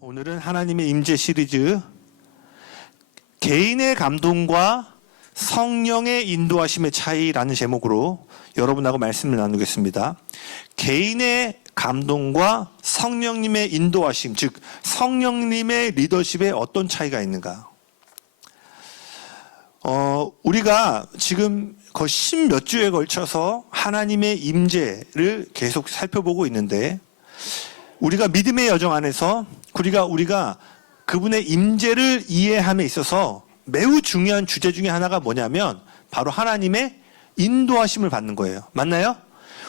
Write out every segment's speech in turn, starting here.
오늘은 하나님의 임재 시리즈 개인의 감동과 성령의 인도하심의 차이라는 제목으로 여러분하고 말씀을 나누겠습니다. 개인의 감동과 성령님의 인도하심, 즉 성령님의 리더십에 어떤 차이가 있는가? 우리가 지금 거의 10몇 주에 걸쳐서 하나님의 임재를 계속 살펴보고 있는데, 우리가 믿음의 여정 안에서 우리가 그분의 임재를 이해함에 있어서 매우 중요한 주제 중에 하나가 뭐냐면 바로 하나님의 인도하심을 받는 거예요. 맞나요?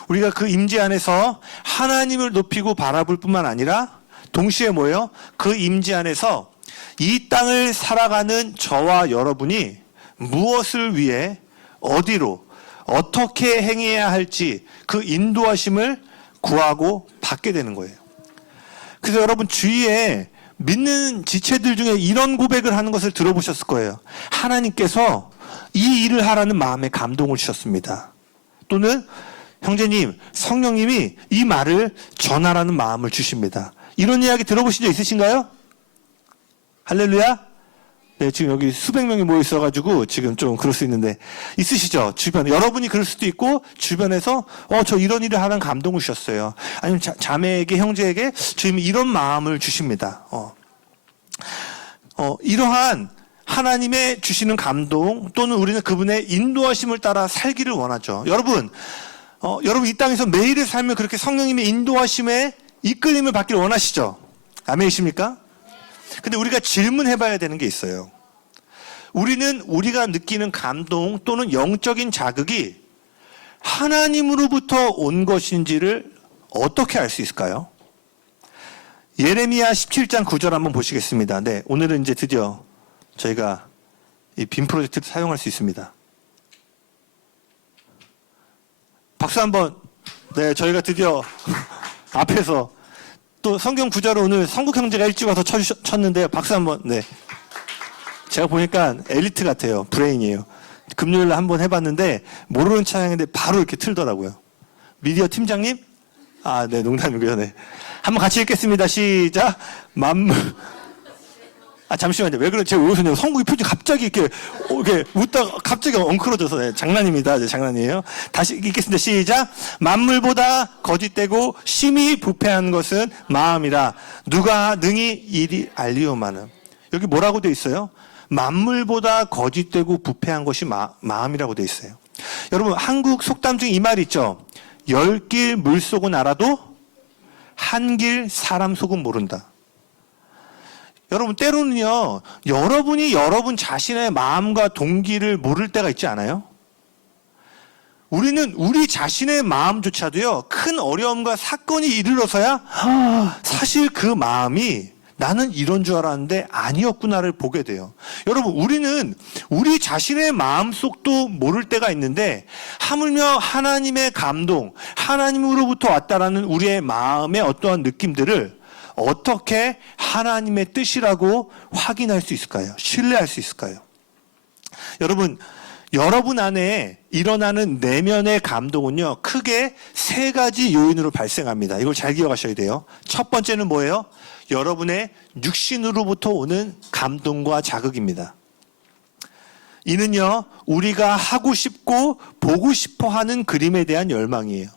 우리가 그 임재 안에서 하나님을 높이고 바라볼 뿐만 아니라 동시에 뭐예요? 그 임재 안에서 이 땅을 살아가는 저와 여러분이 무엇을 위해 어디로 어떻게 행해야 할지 그 인도하심을 구하고 받게 되는 거예요. 그래서 여러분 주위에 믿는 지체들 중에 이런 고백을 하는 것을 들어보셨을 거예요. 하나님께서 이 일을 하라는 마음에 감동을 주셨습니다. 또는 형제님, 성령님이 이 말을 전하라는 마음을 주십니다. 이런 이야기 들어보신 적 있으신가요? 할렐루야? 네, 지금 여기 수백 명이 모여 있어가지고 지금 좀 그럴 수 있는데 있으시죠? 주변에 여러분이 그럴 수도 있고 주변에서 저 이런 일을 하는 감동을 주셨어요. 아니면 자매에게 형제에게 주님이 이런 마음을 주십니다. 이러한 하나님의 주시는 감동 또는 우리는 그분의 인도하심을 따라 살기를 원하죠. 여러분 이 땅에서 매일의 삶을 그렇게 성령님의 인도하심에 이끌림을 받기를 원하시죠? 아멘이십니까? 근데 우리가 질문해봐야 되는 게 있어요. 우리가 느끼는 감동 또는 영적인 자극이 하나님으로부터 온 것인지를 어떻게 알 수 있을까요? 예레미야 17장 9절 한번 보시겠습니다. 네, 오늘은 이제 드디어 저희가 이 빔 프로젝트를 사용할 수 있습니다. 박수 한번. 네, 저희가 드디어 앞에서 또 성경 구절을 오늘 성국 형제가 일찍 와서 쳤는데 박수 한번. 네. 제가 보니까 엘리트 같아요. 브레인이에요. 금요일날 한번 해봤는데 모르는 찬양인데 바로 이렇게 틀더라고요. 미디어 팀장님? 네, 농담이고요. 네. 한번 같이 읽겠습니다. 시작. 만물. 잠시만요. 왜 그래? 제가 왜 웃으냐면 성국이 표정이 갑자기 이렇게 웃다가 갑자기 엉클어져서. 네, 장난입니다. 네, 장난이에요. 다시 읽겠습니다. 시작. 만물보다 거짓되고 심히 부패한 것은 마음이라 누가 능히 이리 알리오마는. 여기 뭐라고 돼 있어요? 만물보다 거짓되고 부패한 것이 마음이라고 돼 있어요. 여러분 한국 속담 중에 이 말 있죠. 10길 물속은 알아도 한 길 사람 속은 모른다. 여러분 때로는요, 여러분이 여러분 자신의 마음과 동기를 모를 때가 있지 않아요? 우리는 우리 자신의 마음조차도요, 큰 어려움과 사건이 이르러서야 사실 그 마음이 나는 이런 줄 알았는데 아니었구나를 보게 돼요. 여러분 우리는 우리 자신의 마음속도 모를 때가 있는데 하물며 하나님의 감동, 하나님으로부터 왔다라는 우리의 마음의 어떠한 느낌들을 어떻게 하나님의 뜻이라고 확인할 수 있을까요? 신뢰할 수 있을까요? 여러분 안에 일어나는 내면의 감동은요, 크게 세 가지 요인으로 발생합니다. 이걸 잘 기억하셔야 돼요. 첫 번째는 뭐예요? 여러분의 육신으로부터 오는 감동과 자극입니다. 이는요, 우리가 하고 싶고 보고 싶어 하는 그림에 대한 열망이에요.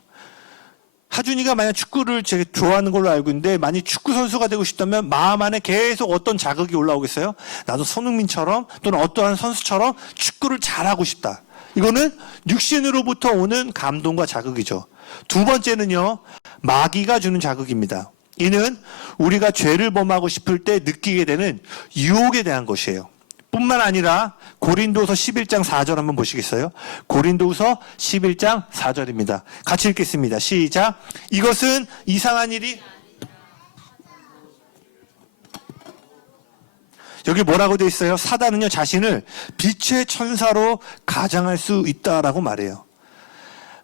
하준이가 만약 축구를 되게 좋아하는 걸로 알고 있는데 만약 축구 선수가 되고 싶다면 마음 안에 계속 어떤 자극이 올라오겠어요? 나도 손흥민처럼 또는 어떠한 선수처럼 축구를 잘하고 싶다. 이거는 육신으로부터 오는 감동과 자극이죠. 두 번째는요, 마귀가 주는 자극입니다. 이는 우리가 죄를 범하고 싶을 때 느끼게 되는 유혹에 대한 것이에요. 뿐만 아니라 고린도후서 11장 4절 한번 보시겠어요? 고린도후서 11장 4절입니다. 같이 읽겠습니다. 시작. 이것은 이상한 일이 여기 뭐라고 되어 있어요? 사단은요, 자신을 빛의 천사로 가장할 수 있다라고 말해요.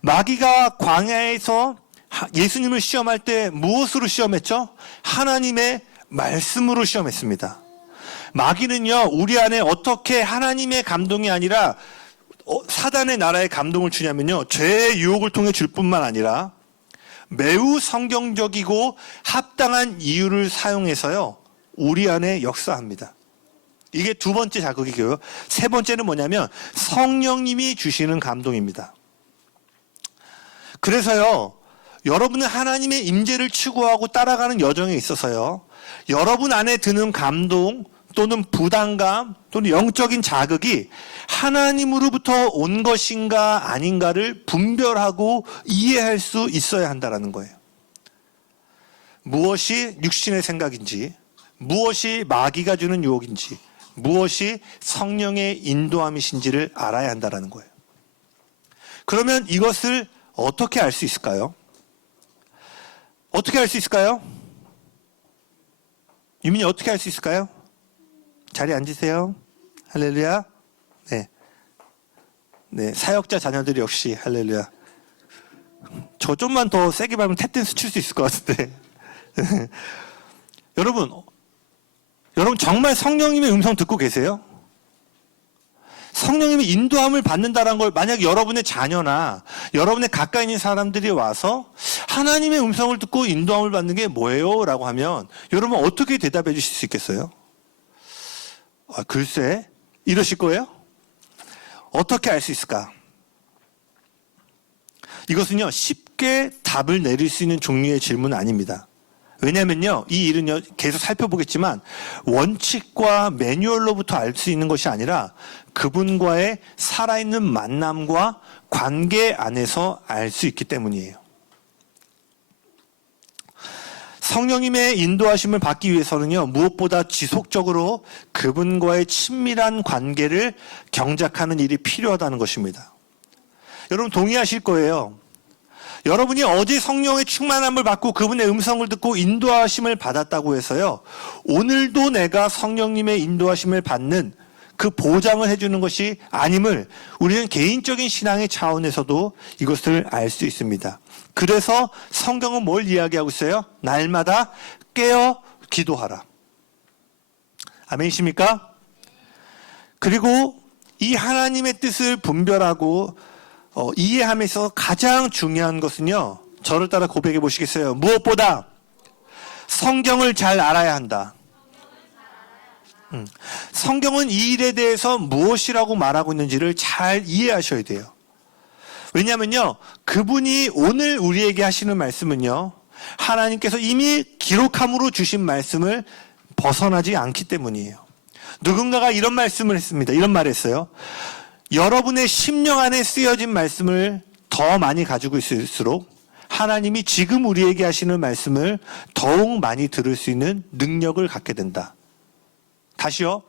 마귀가 광야에서 예수님을 시험할 때 무엇으로 시험했죠? 하나님의 말씀으로 시험했습니다. 마귀는요, 우리 안에 어떻게 하나님의 감동이 아니라 사단의 나라의 감동을 주냐면요, 죄의 유혹을 통해 줄 뿐만 아니라 매우 성경적이고 합당한 이유를 사용해서요, 우리 안에 역사합니다. 이게 두 번째 자극이고요. 세 번째는 뭐냐면 성령님이 주시는 감동입니다. 그래서요, 여러분은 하나님의 임재를 추구하고 따라가는 여정에 있어서요, 여러분 안에 드는 감동 또는 부담감 또는 영적인 자극이 하나님으로부터 온 것인가 아닌가를 분별하고 이해할 수 있어야 한다는 거예요. 무엇이 육신의 생각인지, 무엇이 마귀가 주는 유혹인지, 무엇이 성령의 인도함이신지를 알아야 한다는 거예요. 그러면 이것을 어떻게 알 수 있을까요? 어떻게 알 수 있을까요? 유민이 어떻게 알 수 있을까요? 자리에 앉으세요. 할렐루야. 네. 네, 사역자 자녀들이 역시 할렐루야. 저 좀만 더 세게 밟으면 탭댄스 출 수 있을 것 같은데. 여러분 정말 성령님의 음성 듣고 계세요? 성령님의 인도함을 받는다는 걸 만약 여러분의 자녀나 여러분의 가까이 있는 사람들이 와서 하나님의 음성을 듣고 인도함을 받는 게 뭐예요? 라고 하면 여러분 어떻게 대답해 주실 수 있겠어요? 글쎄, 이러실 거예요? 어떻게 알 수 있을까? 이것은요, 쉽게 답을 내릴 수 있는 종류의 질문은 아닙니다. 왜냐면요, 이 일은요, 계속 살펴보겠지만, 원칙과 매뉴얼로부터 알 수 있는 것이 아니라, 그분과의 살아있는 만남과 관계 안에서 알 수 있기 때문이에요. 성령님의 인도하심을 받기 위해서는요, 무엇보다 지속적으로 그분과의 친밀한 관계를 경작하는 일이 필요하다는 것입니다. 여러분 동의하실 거예요. 여러분이 어제 성령의 충만함을 받고 그분의 음성을 듣고 인도하심을 받았다고 해서요, 오늘도 내가 성령님의 인도하심을 받는 그 보장을 해주는 것이 아님을 우리는 개인적인 신앙의 차원에서도 이것을 알 수 있습니다. 그래서 성경은 뭘 이야기하고 있어요? 날마다 깨어 기도하라. 아멘이십니까? 그리고 이 하나님의 뜻을 분별하고 이해하면서 가장 중요한 것은요, 저를 따라 고백해 보시겠어요? 무엇보다 성경을 잘 알아야 한다. 성경은 이 일에 대해서 무엇이라고 말하고 있는지를 잘 이해하셔야 돼요. 왜냐하면요, 그분이 오늘 우리에게 하시는 말씀은요, 하나님께서 이미 기록함으로 주신 말씀을 벗어나지 않기 때문이에요. 누군가가 이런 말씀을 했습니다. 이런 말을 했어요. 여러분의 심령 안에 쓰여진 말씀을 더 많이 가지고 있을수록 하나님이 지금 우리에게 하시는 말씀을 더욱 많이 들을 수 있는 능력을 갖게 된다. 다시요.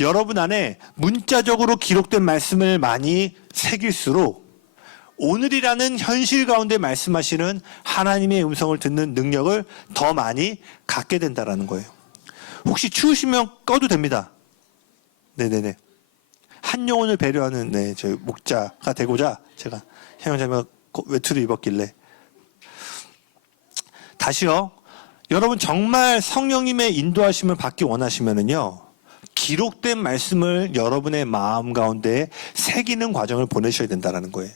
여러분 안에 문자적으로 기록된 말씀을 많이 새길수록 오늘이라는 현실 가운데 말씀하시는 하나님의 음성을 듣는 능력을 더 많이 갖게 된다는 거예요. 혹시 추우시면 꺼도 됩니다. 네네네. 한 영혼을 배려하는 저희 목자가 되고자 제가 형제자매가 외투를 입었길래. 다시요. 여러분 정말 성령님의 인도하심을 받기 원하시면은요, 기록된 말씀을 여러분의 마음 가운데 새기는 과정을 보내셔야 된다는 거예요.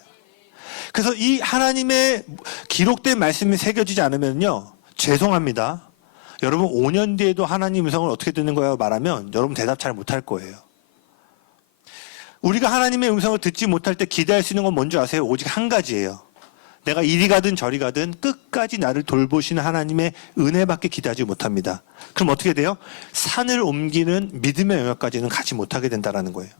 그래서 이 하나님의 기록된 말씀이 새겨지지 않으면요, 죄송합니다. 여러분 5년 뒤에도 하나님 음성을 어떻게 듣는 거예요? 말하면 여러분 대답 잘 못할 거예요. 우리가 하나님의 음성을 듣지 못할 때 기대할 수 있는 건 뭔지 아세요? 오직 한 가지예요. 내가 이리 가든 저리 가든 끝까지 나를 돌보시는 하나님의 은혜밖에 기대하지 못합니다. 그럼 어떻게 돼요? 산을 옮기는 믿음의 영역까지는 가지 못하게 된다는 거예요.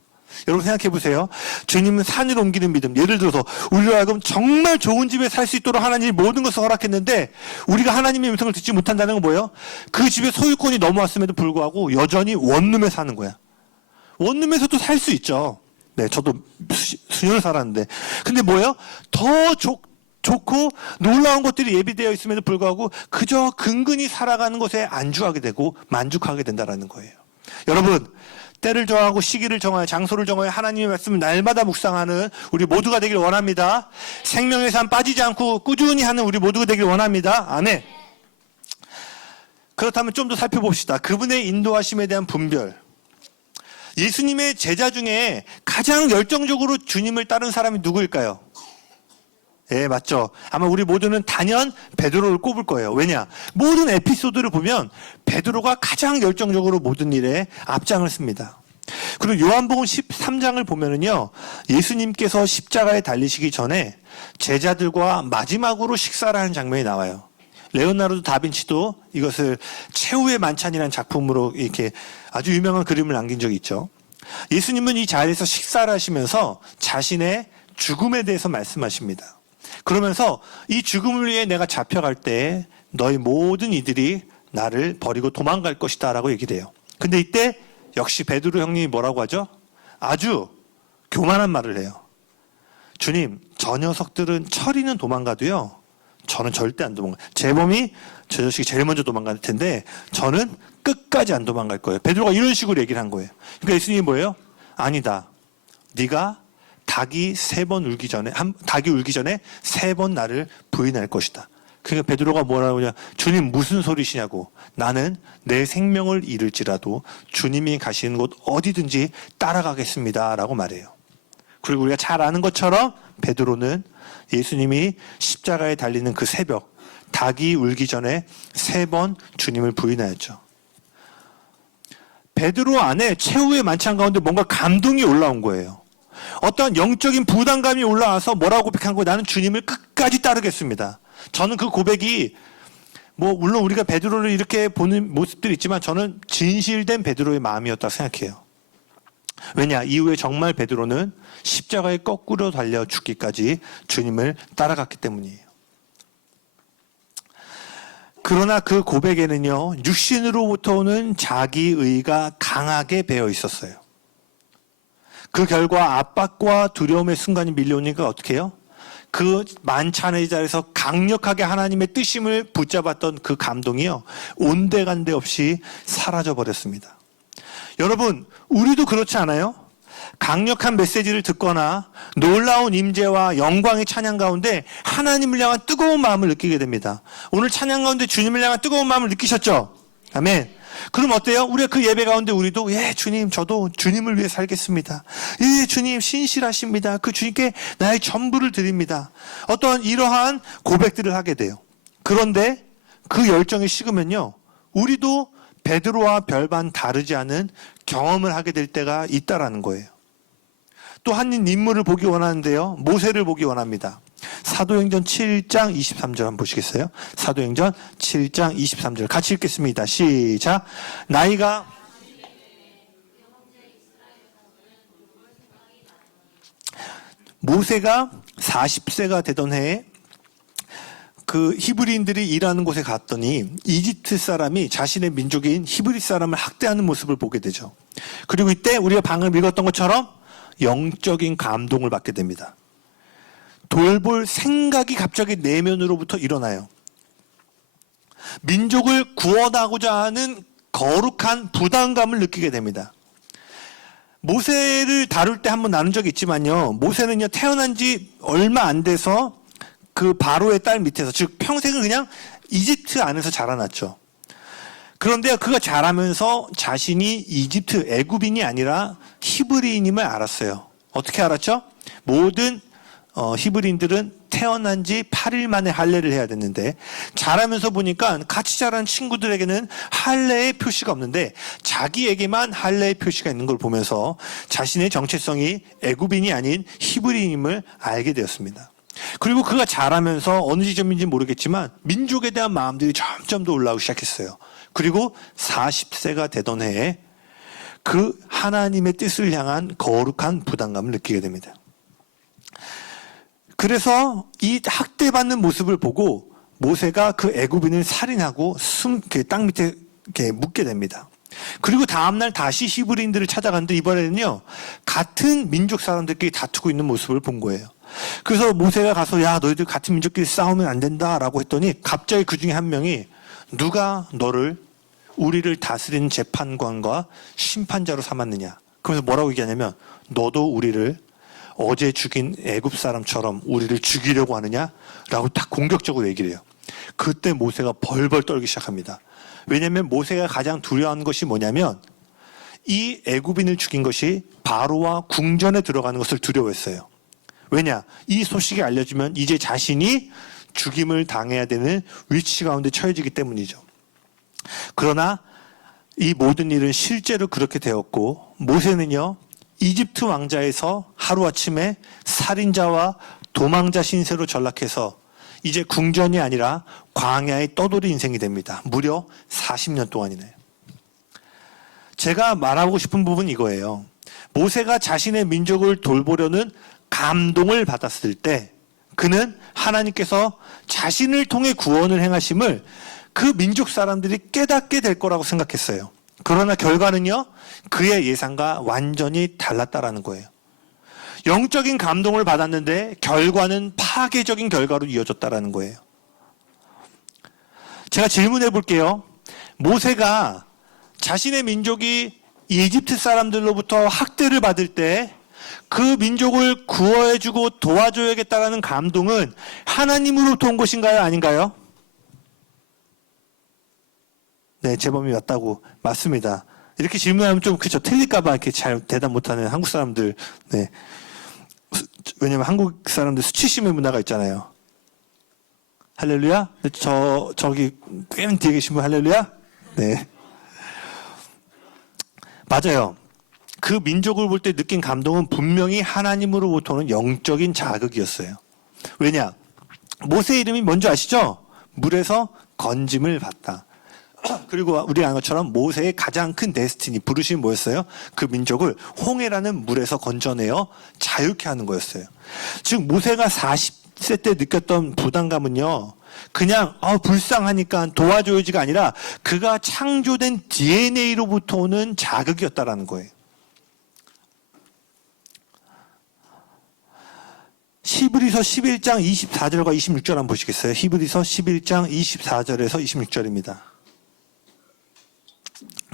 여러분 생각해 보세요. 주님은 산을 옮기는 믿음. 예를 들어서 우리로 하여금 정말 좋은 집에 살 수 있도록 하나님이 모든 것을 허락했는데 우리가 하나님의 음성을 듣지 못한다는 건 뭐예요? 그 집에 소유권이 넘어왔음에도 불구하고 여전히 원룸에 사는 거야. 원룸에서도 살 수 있죠. 네, 저도 수년을 살았는데. 근데 뭐예요? 더 좋고 놀라운 것들이 예비되어 있음에도 불구하고 그저 근근히 살아가는 것에 안주하게 되고 만족하게 된다는 거예요. 여러분, 때를 정하고 시기를 정하여 장소를 정하여 하나님의 말씀을 날마다 묵상하는 우리 모두가 되길 원합니다. 생명의 삶 빠지지 않고 꾸준히 하는 우리 모두가 되길 원합니다. 아멘. 그렇다면 좀 더 살펴봅시다. 그분의 인도하심에 대한 분별. 예수님의 제자 중에 가장 열정적으로 주님을 따른 사람이 누구일까요? 예, 맞죠. 아마 우리 모두는 단연 베드로를 꼽을 거예요. 왜냐? 모든 에피소드를 보면 베드로가 가장 열정적으로 모든 일에 앞장을 씁니다. 그리고 요한복음 13장을 보면은요, 예수님께서 십자가에 달리시기 전에 제자들과 마지막으로 식사를 하는 장면이 나와요. 레오나르도 다빈치도 이것을 최후의 만찬이라는 작품으로 이렇게 아주 유명한 그림을 남긴 적이 있죠. 예수님은 이 자리에서 식사를 하시면서 자신의 죽음에 대해서 말씀하십니다. 그러면서 이 죽음을 위해 내가 잡혀갈 때 너희 모든 이들이 나를 버리고 도망갈 것이다 라고 얘기를 해요. 근데 이때 역시 베드로 형님이 뭐라고 하죠? 아주 교만한 말을 해요. 주님, 저 녀석들은 철이는 도망가도요, 저는 절대 안 도망가요. 제 몸이 저 자식이 제일 먼저 도망갈 텐데 저는 끝까지 안 도망갈 거예요. 베드로가 이런 식으로 얘기를 한 거예요. 그러니까 예수님이 뭐예요? 아니다. 네가 닭이 울기 전에 3번 나를 부인할 것이다. 그러니까 베드로가 뭐라고 하냐? 주님 무슨 소리시냐고. 나는 내 생명을 잃을지라도 주님이 가시는 곳 어디든지 따라가겠습니다 라고 말해요. 그리고 우리가 잘 아는 것처럼 베드로는 예수님이 십자가에 달리는 그 새벽, 닭이 울기 전에 3번 주님을 부인하였죠. 베드로 안에 최후의 만찬 가운데 뭔가 감동이 올라온 거예요. 어떤 영적인 부담감이 올라와서 뭐라고 고백한 거예요? 나는 주님을 끝까지 따르겠습니다. 저는 그 고백이 물론 우리가 베드로를 이렇게 보는 모습들이 있지만 저는 진실된 베드로의 마음이었다고 생각해요. 왜냐? 이후에 정말 베드로는 십자가에 거꾸로 달려 죽기까지 주님을 따라갔기 때문이에요. 그러나 그 고백에는요, 육신으로부터 오는 자기의가 강하게 배어 있었어요. 그 결과 압박과 두려움의 순간이 밀려오니까 어떻게 해요? 그 만찬의 자리에서 강력하게 하나님의 뜻임을 붙잡았던 그 감동이요, 온데간데 없이 사라져 버렸습니다. 여러분, 우리도 그렇지 않아요? 강력한 메시지를 듣거나 놀라운 임재와 영광의 찬양 가운데 하나님을 향한 뜨거운 마음을 느끼게 됩니다. 오늘 찬양 가운데 주님을 향한 뜨거운 마음을 느끼셨죠? 아멘. 그럼 어때요? 우리가 그 예배 가운데 우리도 주님, 저도 주님을 위해 살겠습니다. 주님 신실하십니다. 그 주님께 나의 전부를 드립니다. 어떤 이러한 고백들을 하게 돼요. 그런데 그 열정이 식으면요, 우리도 베드로와 별반 다르지 않은 경험을 하게 될 때가 있다라는 거예요. 또 한 인물을 보기 원하는데요, 모세를 보기 원합니다. 사도행전 7장 23절 한번 보시겠어요? 사도행전 7장 23절 같이 읽겠습니다. 시작. 나이가 모세가 40세가 되던 해에 그 히브리인들이 일하는 곳에 갔더니 이집트 사람이 자신의 민족인 히브리 사람을 학대하는 모습을 보게 되죠. 그리고 이때 우리가 방금 읽었던 것처럼 영적인 감동을 받게 됩니다. 돌볼 생각이 갑자기 내면으로부터 일어나요. 민족을 구원하고자 하는 거룩한 부담감을 느끼게 됩니다. 모세를 다룰 때 한번 나눈 적이 있지만요, 모세는요, 태어난 지 얼마 안 돼서 그 바로의 딸 밑에서, 즉 평생을 그냥 이집트 안에서 자라났죠. 그런데 그가 자라면서 자신이 이집트 애굽인이 아니라 히브리인임을 알았어요. 어떻게 알았죠? 모든 히브리인들은 태어난 지 8일 만에 할례를 해야 됐는데, 자라면서 보니까 같이 자란 친구들에게는 할례의 표시가 없는데 자기에게만 할례의 표시가 있는 걸 보면서 자신의 정체성이 애굽인이 아닌 히브리인임을 알게 되었습니다. 그리고 그가 자라면서 어느 지점인지 모르겠지만 민족에 대한 마음들이 점점 더 올라오기 시작했어요. 그리고 40세가 되던 해에 그 하나님의 뜻을 향한 거룩한 부담감을 느끼게 됩니다. 그래서 이 학대받는 모습을 보고 모세가 그 애굽인을 살인하고 땅 밑에 이렇게 묻게 됩니다. 그리고 다음날 다시 히브리인들을 찾아갔는데 이번에는요, 같은 민족 사람들끼리 다투고 있는 모습을 본 거예요. 그래서 모세가 가서 야, 너희들 같은 민족끼리 싸우면 안 된다라고 했더니 갑자기 그 중에 한 명이 누가 너를 우리를 다스리는 재판관과 심판자로 삼았느냐. 그러면서 뭐라고 얘기하냐면 너도 우리를 어제 죽인 애굽 사람처럼 우리를 죽이려고 하느냐라고 딱 공격적으로 얘기를 해요. 그때 모세가 벌벌 떨기 시작합니다. 왜냐하면 모세가 가장 두려워하는 것이 뭐냐면 이 애굽인을 죽인 것이 바로와 궁전에 들어가는 것을 두려워했어요. 왜냐? 이 소식이 알려지면 이제 자신이 죽임을 당해야 되는 위치 가운데 처해지기 때문이죠. 그러나 이 모든 일은 실제로 그렇게 되었고, 모세는요, 이집트 왕자에서 하루아침에 살인자와 도망자 신세로 전락해서 이제 궁전이 아니라 광야의 떠돌이 인생이 됩니다. 무려 40년 동안이네요. 제가 말하고 싶은 부분은 이거예요. 모세가 자신의 민족을 돌보려는 감동을 받았을 때 그는 하나님께서 자신을 통해 구원을 행하심을 그 민족 사람들이 깨닫게 될 거라고 생각했어요. 그러나 결과는요, 그의 예상과 완전히 달랐다라는 거예요. 영적인 감동을 받았는데 결과는 파괴적인 결과로 이어졌다라는 거예요. 제가 질문해 볼게요. 모세가 자신의 민족이 이집트 사람들로부터 학대를 받을 때 그 민족을 구원해주고 도와줘야겠다라는 감동은 하나님으로부터 온 것인가요? 아닌가요? 네, 제범이 맞다고. 맞습니다. 이렇게 질문하면 좀 그쵸, 틀릴까봐 이렇게 잘 대답 못하는 한국 사람들. 네. 왜냐면 한국 사람들 수치심의 문화가 있잖아요. 할렐루야? 저기 꽤 뒤에 계신 분 할렐루야? 네. 맞아요. 그 민족을 볼 때 느낀 감동은 분명히 하나님으로부터 오는 영적인 자극이었어요. 왜냐? 모세 이름이 뭔지 아시죠? 물에서 건짐을 받다. 그리고 우리가 아는 것처럼 모세의 가장 큰 데스티니, 부르심이 뭐였어요? 그 민족을 홍해라는 물에서 건져내어 자유케 하는 거였어요. 즉 모세가 40세 때 느꼈던 부담감은요, 그냥 불쌍하니까 도와줘야지가 아니라 그가 창조된 DNA로부터 오는 자극이었다라는 거예요. 히브리서 11장 24절과 26절 한번 보시겠어요? 히브리서 11장 24절에서 26절입니다.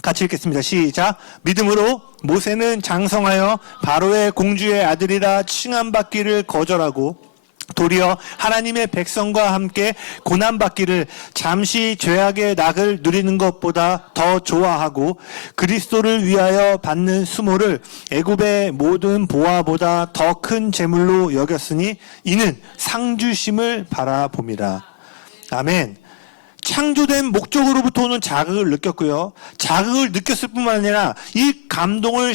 같이 읽겠습니다. 시작. 믿음으로 모세는 장성하여 바로의 공주의 아들이라 칭함받기를 거절하고 도리어 하나님의 백성과 함께 고난받기를 잠시 죄악의 낙을 누리는 것보다 더 좋아하고 그리스도를 위하여 받는 수모를 애굽의 모든 보화보다 더 큰 재물로 여겼으니 이는 상주심을 바라봄이라. 아멘. 창조된 목적으로부터 오는 자극을 느꼈고요. 자극을 느꼈을 뿐만 아니라 이 감동의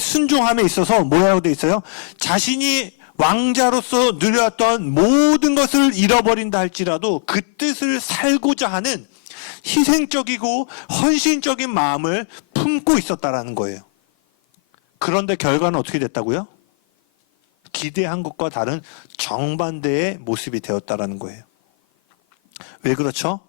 순종함에 있어서 뭐라고 되어 있어요? 자신이 왕자로서 누렸던 모든 것을 잃어버린다 할지라도 그 뜻을 살고자 하는 희생적이고 헌신적인 마음을 품고 있었다라는 거예요. 그런데 결과는 어떻게 됐다고요? 기대한 것과 다른 정반대의 모습이 되었다라는 거예요. 왜 그렇죠?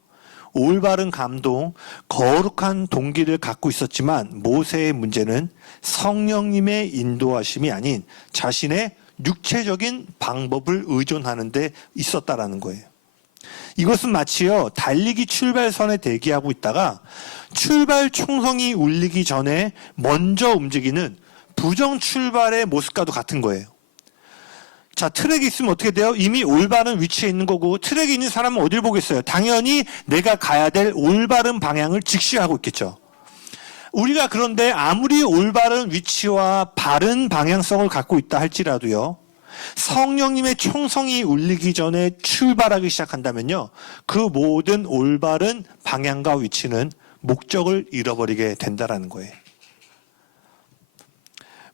올바른 감동, 거룩한 동기를 갖고 있었지만 모세의 문제는 성령님의 인도하심이 아닌 자신의 육체적인 방법을 의존하는 데 있었다라는 거예요. 이것은 마치요, 달리기 출발선에 대기하고 있다가 출발 총성이 울리기 전에 먼저 움직이는 부정 출발의 모습과도 같은 거예요. 자, 트랙이 있으면 어떻게 돼요? 이미 올바른 위치에 있는 거고, 트랙에 있는 사람은 어딜 보겠어요? 당연히 내가 가야 될 올바른 방향을 직시하고 있겠죠. 우리가 그런데 아무리 올바른 위치와 바른 방향성을 갖고 있다 할지라도요, 성령님의 총성이 울리기 전에 출발하기 시작한다면요, 그 모든 올바른 방향과 위치는 목적을 잃어버리게 된다는 거예요.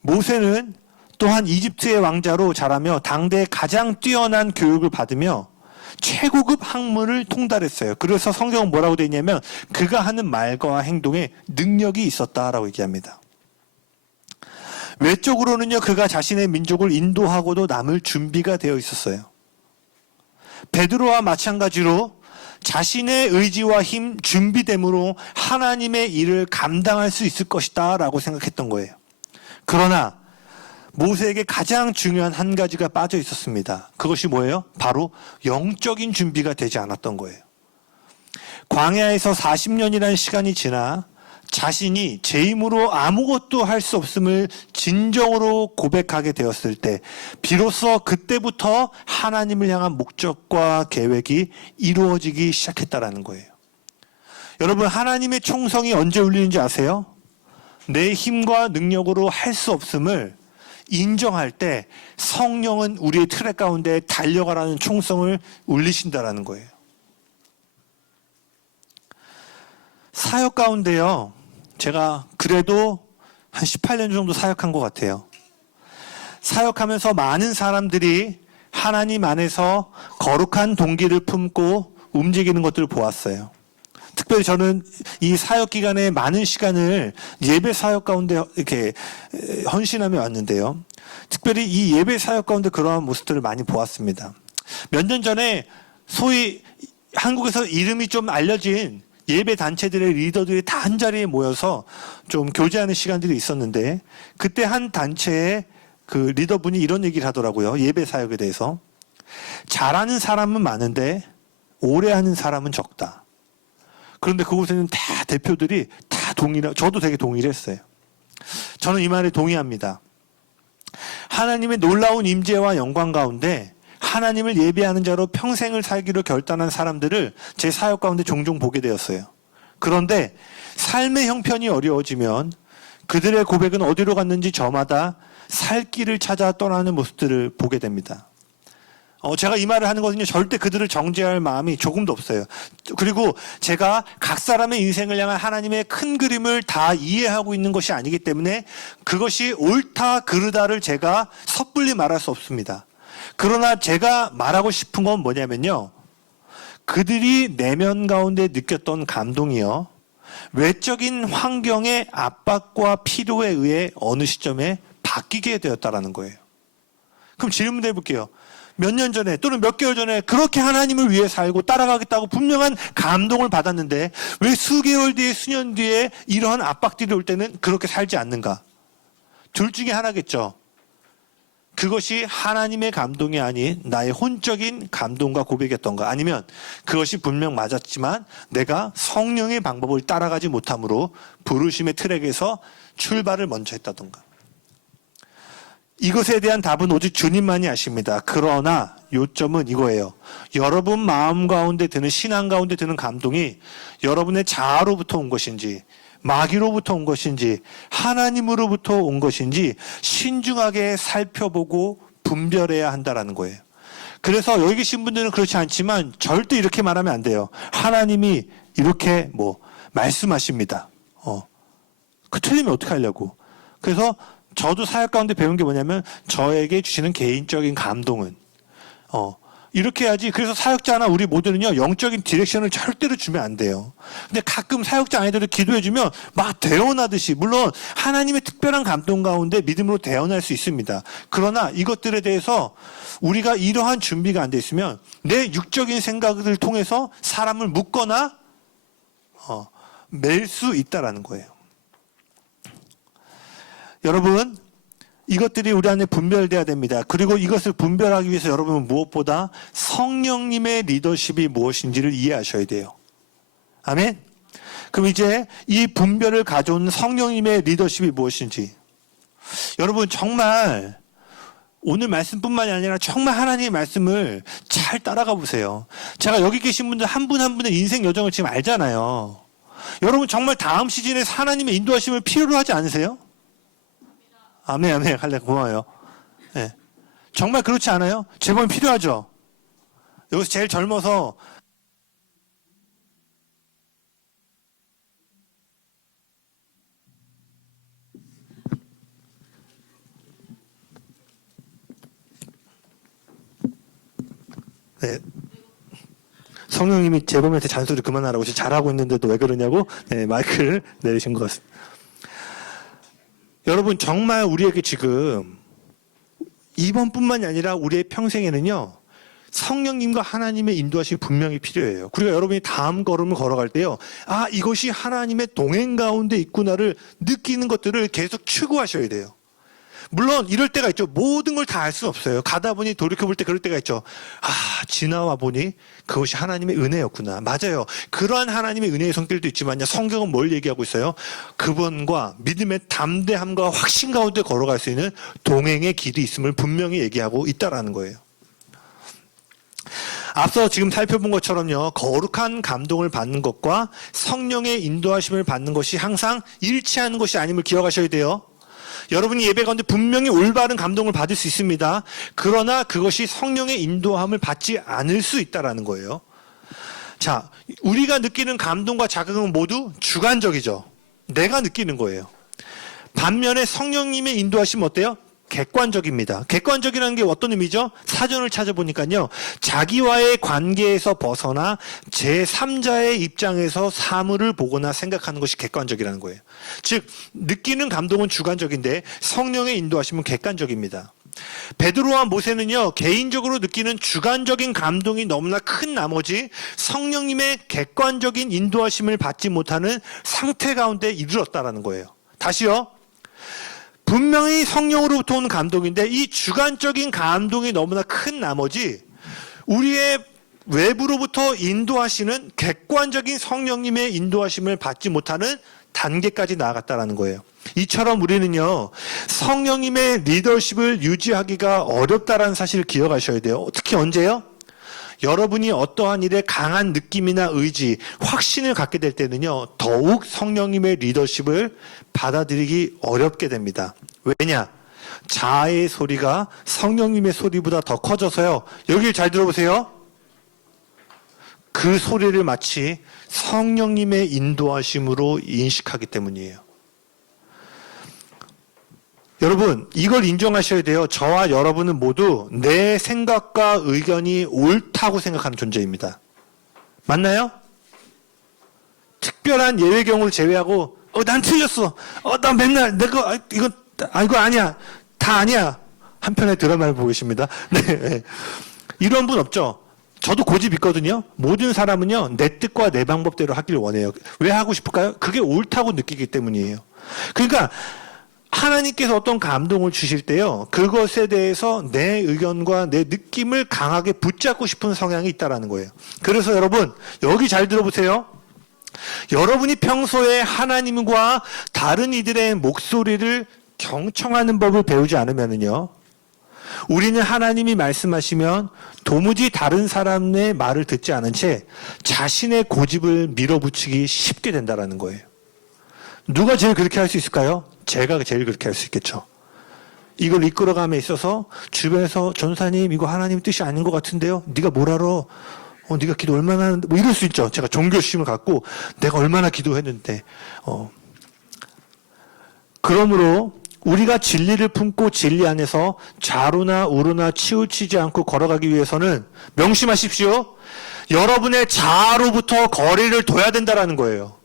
모세는 또한 이집트의 왕자로 자라며 당대의 가장 뛰어난 교육을 받으며 최고급 학문을 통달했어요. 그래서 성경은 뭐라고 되어 있냐면 그가 하는 말과 행동에 능력이 있었다라고 얘기합니다. 외적으로는요, 그가 자신의 민족을 인도하고도 남을 준비가 되어 있었어요. 베드로와 마찬가지로 자신의 의지와 힘, 준비됨으로 하나님의 일을 감당할 수 있을 것이다 라고 생각했던 거예요. 그러나 모세에게 가장 중요한 한 가지가 빠져 있었습니다. 그것이 뭐예요? 바로 영적인 준비가 되지 않았던 거예요. 광야에서 40년이라는 시간이 지나 자신이 제 힘으로 아무것도 할 수 없음을 진정으로 고백하게 되었을 때 비로소 그때부터 하나님을 향한 목적과 계획이 이루어지기 시작했다라는 거예요. 여러분, 하나님의 총성이 언제 울리는지 아세요? 내 힘과 능력으로 할 수 없음을 인정할 때 성령은 우리의 트랙 가운데 달려가라는 총성을 울리신다라는 거예요. 사역 가운데요, 제가 그래도 한 18년 정도 사역한 것 같아요. 사역하면서 많은 사람들이 하나님 안에서 거룩한 동기를 품고 움직이는 것들을 보았어요. 특별히 저는 이 사역 기간에 많은 시간을 예배 사역 가운데 이렇게 헌신하며 왔는데요. 특별히 이 예배 사역 가운데 그러한 모습들을 많이 보았습니다. 몇 년 전에 소위 한국에서 이름이 좀 알려진 예배 단체들의 리더들이 다 한 자리에 모여서 좀 교제하는 시간들이 있었는데, 그때 한 단체의 그 리더분이 이런 얘기를 하더라고요. 예배 사역에 대해서. 잘하는 사람은 많은데 오래 하는 사람은 적다. 그런데 그곳에는 다 대표들이 다 저도 되게 동의를 했어요. 저는 이 말에 동의합니다. 하나님의 놀라운 임재와 영광 가운데 하나님을 예배하는 자로 평생을 살기로 결단한 사람들을 제 사역 가운데 종종 보게 되었어요. 그런데 삶의 형편이 어려워지면 그들의 고백은 어디로 갔는지 저마다 살 길을 찾아 떠나는 모습들을 보게 됩니다. 제가 이 말을 하는 것은요, 절대 그들을 정죄할 마음이 조금도 없어요. 그리고 제가 각 사람의 인생을 향한 하나님의 큰 그림을 다 이해하고 있는 것이 아니기 때문에 그것이 옳다 그르다를 제가 섣불리 말할 수 없습니다. 그러나 제가 말하고 싶은 건 뭐냐면요, 그들이 내면 가운데 느꼈던 감동이요, 외적인 환경의 압박과 필요에 의해 어느 시점에 바뀌게 되었다라는 거예요. 그럼 질문 해볼게요. 몇 년 전에 또는 몇 개월 전에 그렇게 하나님을 위해 살고 따라가겠다고 분명한 감동을 받았는데 왜 수개월 뒤에 수년 뒤에 이러한 압박들이 올 때는 그렇게 살지 않는가? 둘 중에 하나겠죠. 그것이 하나님의 감동이 아닌 나의 혼적인 감동과 고백이었던가, 아니면 그것이 분명 맞았지만 내가 성령의 방법을 따라가지 못함으로 부르심의 트랙에서 출발을 먼저 했다던가. 이것에 대한 답은 오직 주님만이 아십니다. 그러나 요점은 이거예요. 여러분 마음 가운데 드는, 신앙 가운데 드는 감동이 여러분의 자아로부터 온 것인지 마귀로부터 온 것인지 하나님으로부터 온 것인지 신중하게 살펴보고 분별해야 한다라는 거예요. 그래서 여기 계신 분들은 그렇지 않지만 절대 이렇게 말하면 안 돼요. 하나님이 이렇게 말씀하십니다. 그 틀리면 어떻게 하려고. 그래서 저도 사역 가운데 배운 게 뭐냐면, 저에게 주시는 개인적인 감동은 이렇게 해야지. 그래서 사역자나 우리 모두는요, 영적인 디렉션을 절대로 주면 안 돼요. 근데 가끔 사역자 아니더라도 기도해주면 막 대언하듯이, 물론 하나님의 특별한 감동 가운데 믿음으로 대언할 수 있습니다. 그러나 이것들에 대해서 우리가 이러한 준비가 안 돼 있으면 내 육적인 생각을 통해서 사람을 묶거나 맬 수 있다라는 거예요. 여러분, 이것들이 우리 안에 분별돼야 됩니다. 그리고 이것을 분별하기 위해서 여러분은 무엇보다 성령님의 리더십이 무엇인지를 이해하셔야 돼요. 아멘? 그럼 이제 이 분별을 가져온 성령님의 리더십이 무엇인지, 여러분 정말 오늘 말씀뿐만이 아니라 정말 하나님의 말씀을 잘 따라가 보세요. 제가 여기 계신 분들 한 분 한 분의 인생 여정을 지금 알잖아요. 여러분 정말 다음 시즌에 하나님의 인도하심을 필요로 하지 않으세요? 아멘, 아멘. 할래, 고마워요. 네. 정말 그렇지 않아요? 제법 필요하죠? 여기서 제일 젊어서 네. 성령님이 재범한테 잔소리 그만하라고, 잘하고 있는데도 왜 그러냐고 마이크를 내리신 것 같습니다. 여러분 정말 우리에게 지금 이번뿐만이 아니라 우리의 평생에는요, 성령님과 하나님의 인도하심이 분명히 필요해요. 그리고 여러분이 다음 걸음을 걸어갈 때요, 이것이 하나님의 동행 가운데 있구나를 느끼는 것들을 계속 추구하셔야 돼요. 물론 이럴 때가 있죠. 모든 걸 다 알 수는 없어요. 가다 보니 돌이켜볼 때 그럴 때가 있죠. 지나와 보니 그것이 하나님의 은혜였구나. 맞아요. 그러한 하나님의 은혜의 성격도 있지만요, 성경은 뭘 얘기하고 있어요? 그분과 믿음의 담대함과 확신 가운데 걸어갈 수 있는 동행의 길이 있음을 분명히 얘기하고 있다라는 거예요. 앞서 지금 살펴본 것처럼요, 거룩한 감동을 받는 것과 성령의 인도하심을 받는 것이 항상 일치하는 것이 아님을 기억하셔야 돼요. 여러분이 예배 가운데 분명히 올바른 감동을 받을 수 있습니다. 그러나 그것이 성령의 인도함을 받지 않을 수 있다라는 거예요. 자, 우리가 느끼는 감동과 자극은 모두 주관적이죠. 내가 느끼는 거예요. 반면에 성령님의 인도하심은 어때요? 객관적입니다. 객관적이라는 게 어떤 의미죠? 사전을 찾아보니까요, 자기와의 관계에서 벗어나 제3자의 입장에서 사물을 보거나 생각하는 것이 객관적이라는 거예요. 즉, 느끼는 감동은 주관적인데 성령의 인도하심은 객관적입니다. 베드로와 모세는요, 개인적으로 느끼는 주관적인 감동이 너무나 큰 나머지 성령님의 객관적인 인도하심을 받지 못하는 상태 가운데 이르렀다라는 거예요. 다시요. 분명히 성령으로부터 오는 감동인데 이 주관적인 감동이 너무나 큰 나머지 우리의 외부로부터 인도하시는 객관적인 성령님의 인도하심을 받지 못하는 단계까지 나아갔다는 거예요. 이처럼 우리는요, 성령님의 리더십을 유지하기가 어렵다는 사실을 기억하셔야 돼요. 특히 언제요? 여러분이 어떠한 일에 강한 느낌이나 의지, 확신을 갖게 될 때는요, 더욱 성령님의 리더십을 받아들이기 어렵게 됩니다. 왜냐? 자아의 소리가 성령님의 소리보다 더 커져서요. 여기를 잘 들어보세요. 그 소리를 마치 성령님의 인도하심으로 인식하기 때문이에요. 여러분, 이걸 인정하셔야 돼요. 저와 여러분은 모두 내 생각과 의견이 옳다고 생각하는 존재입니다. 맞나요? 특별한 예외 경우를 제외하고 난 틀렸어. 난 맨날 내가 이거 아니야. 다 아니야. 한편의 드라마를 보고 계십니다. 네. 이런 분 없죠? 저도 고집 있거든요. 모든 사람은요, 내 뜻과 내 방법대로 하기를 원해요. 왜 하고 싶을까요? 그게 옳다고 느끼기 때문이에요. 그러니까 하나님께서 어떤 감동을 주실 때요, 그것에 대해서 내 의견과 내 느낌을 강하게 붙잡고 싶은 성향이 있다는 거예요. 그래서 여러분, 여기 잘 들어보세요. 여러분이 평소에 하나님과 다른 이들의 목소리를 경청하는 법을 배우지 않으면요, 우리는 하나님이 말씀하시면 도무지 다른 사람의 말을 듣지 않은 채 자신의 고집을 밀어붙이기 쉽게 된다는 거예요. 누가 제일 그렇게 할 수 있을까요? 제가 제일 그렇게 할 수 있겠죠. 이걸 이끌어감에 있어서 주변에서 전사님 이거 하나님 뜻이 아닌 것 같은데요. 네가 뭘 알아? 네가 기도 얼마나 하는데 뭐 이럴 수 있죠. 제가 종교심을 갖고 내가 얼마나 기도했는데. 그러므로 우리가 진리를 품고 진리 안에서 좌로나 우로나 치우치지 않고 걸어가기 위해서는 명심하십시오. 여러분의 자아로부터 거리를 둬야 된다는 거예요.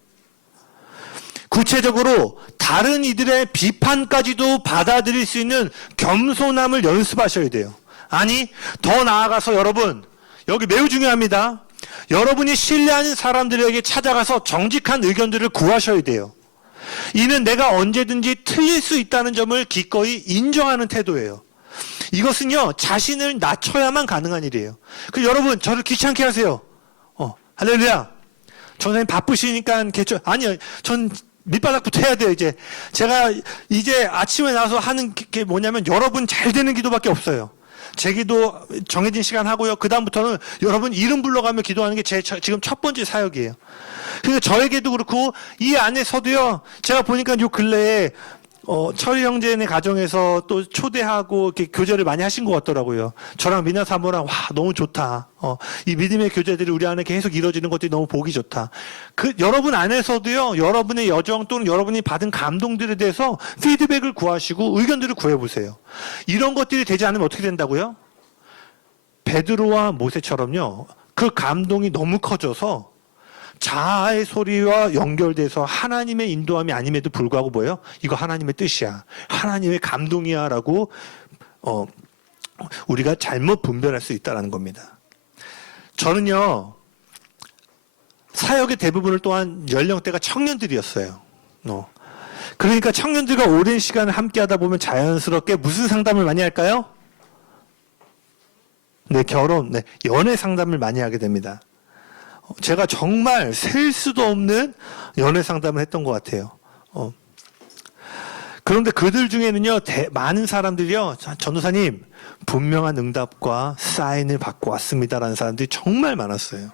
구체적으로 다른 이들의 비판까지도 받아들일 수 있는 겸손함을 연습하셔야 돼요. 아니, 더 나아가서 여러분, 여기 매우 중요합니다. 여러분이 신뢰하는 사람들에게 찾아가서 정직한 의견들을 구하셔야 돼요. 이는 내가 언제든지 틀릴 수 있다는 점을 기꺼이 인정하는 태도예요. 이것은요, 자신을 낮춰야만 가능한 일이에요. 여러분, 저를 귀찮게 하세요. 할렐루야. 전사님 바쁘시니까 아니요, 전 밑바닥부터 해야 돼요, 이제. 제가 이제 아침에 나와서 하는 게 뭐냐면 여러분 잘 되는 기도밖에 없어요. 제 기도 정해진 시간 하고요. 그다음부터는 여러분 이름 불러가며 기도하는 게 제 지금 첫 번째 사역이에요. 그러니까 저에게도 그렇고 이 안에서도요. 제가 보니까 요 근래에 철이 형제네 가정에서 또 초대하고 이렇게 교제를 많이 하신 것 같더라고요. 저랑 미나 사모랑 와 너무 좋다. 이 믿음의 교제들이 우리 안에 계속 이루어지는 것들이 너무 보기 좋다. 여러분 안에서도요. 여러분의 여정 또는 여러분이 받은 감동들에 대해서 피드백을 구하시고 의견들을 구해보세요. 이런 것들이 되지 않으면 어떻게 된다고요? 베드로와 모세처럼요. 그 감동이 너무 커져서 자아의 소리와 연결돼서 하나님의 인도함이 아님에도 불구하고 뭐예요? 이거 하나님의 뜻이야. 하나님의 감동이야 라고 우리가 잘못 분별할 수 있다는 겁니다. 저는요. 사역의 대부분을 또한 연령대가 청년들이었어요. 그러니까 청년들과 오랜 시간을 함께 하다 보면 자연스럽게 무슨 상담을 많이 할까요? 네, 결혼, 연애 상담을 많이 하게 됩니다. 제가 정말 셀 수도 없는 연애 상담을 했던 것 같아요. 그런데 그들 중에는요, 많은 사람들이요, 전도사님, 분명한 응답과 사인을 받고 왔습니다라는 사람들이 정말 많았어요.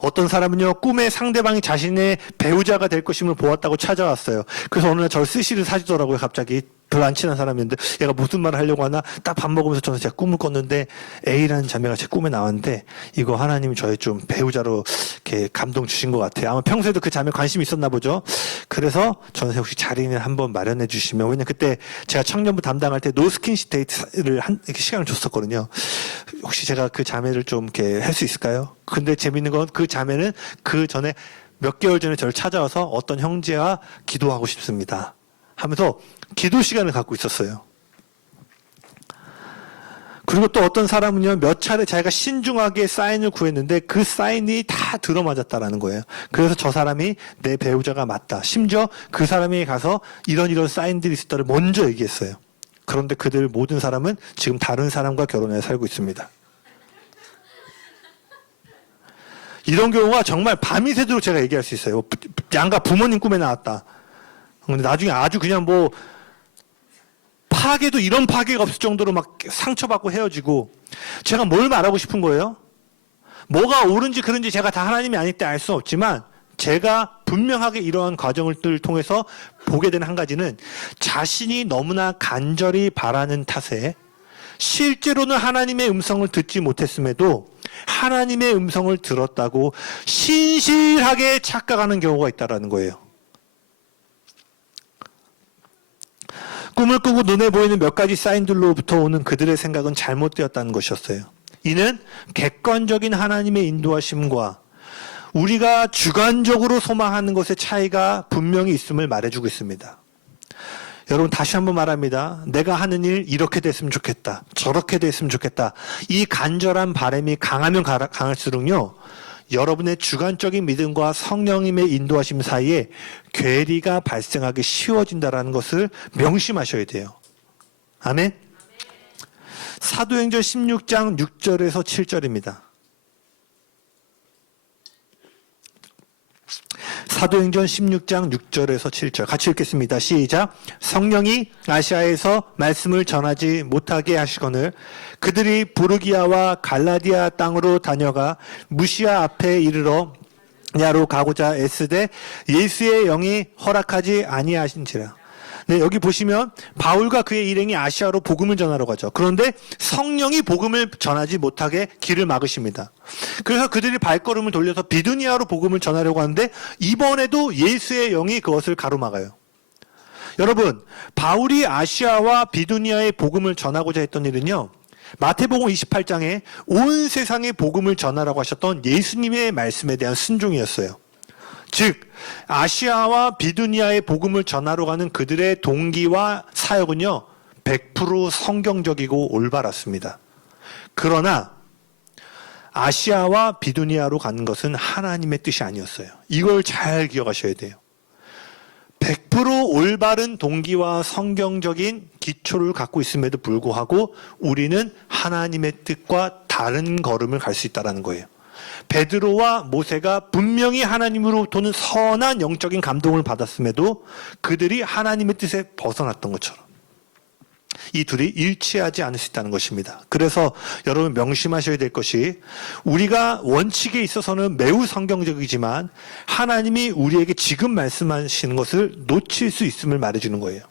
어떤 사람은요, 꿈에 상대방이 자신의 배우자가 될 것임을 보았다고 찾아왔어요. 그래서 어느 날 저를 스시를 사주더라고요, 갑자기. 별로 안 친한 사람이었는데, 얘가 무슨 말을 하려고 하나, 딱 밥 먹으면서 저는 제가 꿈을 꿨는데, A라는 자매가 제 꿈에 나왔는데, 이거 하나님이 저의 좀 배우자로 이렇게 감동 주신 것 같아요. 아마 평소에도 그 자매 관심이 있었나 보죠. 그래서 저는 혹시 자리를 한번 마련해 주시면, 왜냐면 그때 제가 청년부 담당할 때 노스킨십 데이트를 이렇게 시간을 줬었거든요. 혹시 제가 그 자매를 좀 이렇게 할 수 있을까요? 근데 재밌는 건 그 자매는 그 전에 몇 개월 전에 저를 찾아와서 어떤 형제와 기도하고 싶습니다 하면서 기도 시간을 갖고 있었어요. 그리고 또 어떤 사람은요, 몇 차례 자기가 신중하게 사인을 구했는데 그 사인이 다 들어맞았다라는 거예요. 그래서 저 사람이 내 배우자가 맞다. 심지어 그 사람이 가서 이런 사인들이 있었다를 먼저 얘기했어요. 그런데 그들 모든 사람은 지금 다른 사람과 결혼해 살고 있습니다. 이런 경우가 정말 밤이 새도록 제가 얘기할 수 있어요. 양가 부모님 꿈에 나왔다. 근데 나중에 아주 그냥 뭐 파괴도 이런 파괴가 없을 정도로 막 상처받고 헤어지고, 제가 뭘 말하고 싶은 거예요? 뭐가 옳은지 그른지 제가 다 하나님이 아닐 때 알 수 없지만, 제가 분명하게 이러한 과정을 통해서 보게 되는 한 가지는, 자신이 너무나 간절히 바라는 탓에 실제로는 하나님의 음성을 듣지 못했음에도 하나님의 음성을 들었다고 신실하게 착각하는 경우가 있다는 거예요. 꿈을 꾸고 눈에 보이는 몇 가지 사인들로부터 오는 그들의 생각은 잘못되었다는 것이었어요. 이는 객관적인 하나님의 인도하심과 우리가 주관적으로 소망하는 것의 차이가 분명히 있음을 말해주고 있습니다. 여러분, 다시 한번 말합니다. 내가 하는 일 이렇게 됐으면 좋겠다, 저렇게 됐으면 좋겠다, 이 간절한 바람이 강하면 강할수록요, 여러분의 주관적인 믿음과 성령님의 인도하심 사이에 괴리가 발생하기 쉬워진다는 것을 명심하셔야 돼요. 아멘? 사도행전 16장 6절에서 7절입니다. 사도행전 16장 6절에서 7절 같이 읽겠습니다. 시작. 성령이 아시아에서 말씀을 전하지 못하게 하시거늘 그들이 부르기아와 갈라디아 땅으로 다녀가 무시아 앞에 이르러 야로 가고자 애쓰되 예수의 영이 허락하지 아니하신지라. 네, 여기 보시면 바울과 그의 일행이 아시아로 복음을 전하러 가죠. 그런데 성령이 복음을 전하지 못하게 길을 막으십니다. 그래서 그들이 발걸음을 돌려서 비두니아로 복음을 전하려고 하는데 이번에도 예수의 영이 그것을 가로막아요. 여러분, 바울이 아시아와 비두니아의 복음을 전하고자 했던 일은요, 마태복음 28장에 온 세상에 복음을 전하라고 하셨던 예수님의 말씀에 대한 순종이었어요. 즉 아시아와 비두니아의 복음을 전하러 가는 그들의 동기와 사역은요 100% 성경적이고 올바랐습니다. 그러나 아시아와 비두니아로 가는 것은 하나님의 뜻이 아니었어요. 이걸 잘 기억하셔야 돼요. 100% 올바른 동기와 성경적인 기초를 갖고 있음에도 불구하고 우리는 하나님의 뜻과 다른 걸음을 갈 수 있다는 거예요. 베드로와 모세가 분명히 하나님으로부터는 선한 영적인 감동을 받았음에도 그들이 하나님의 뜻에 벗어났던 것처럼 이 둘이 일치하지 않을 수 있다는 것입니다. 그래서 여러분 명심하셔야 될 것이, 우리가 원칙에 있어서는 매우 성경적이지만 하나님이 우리에게 지금 말씀하시는 것을 놓칠 수 있음을 말해주는 거예요.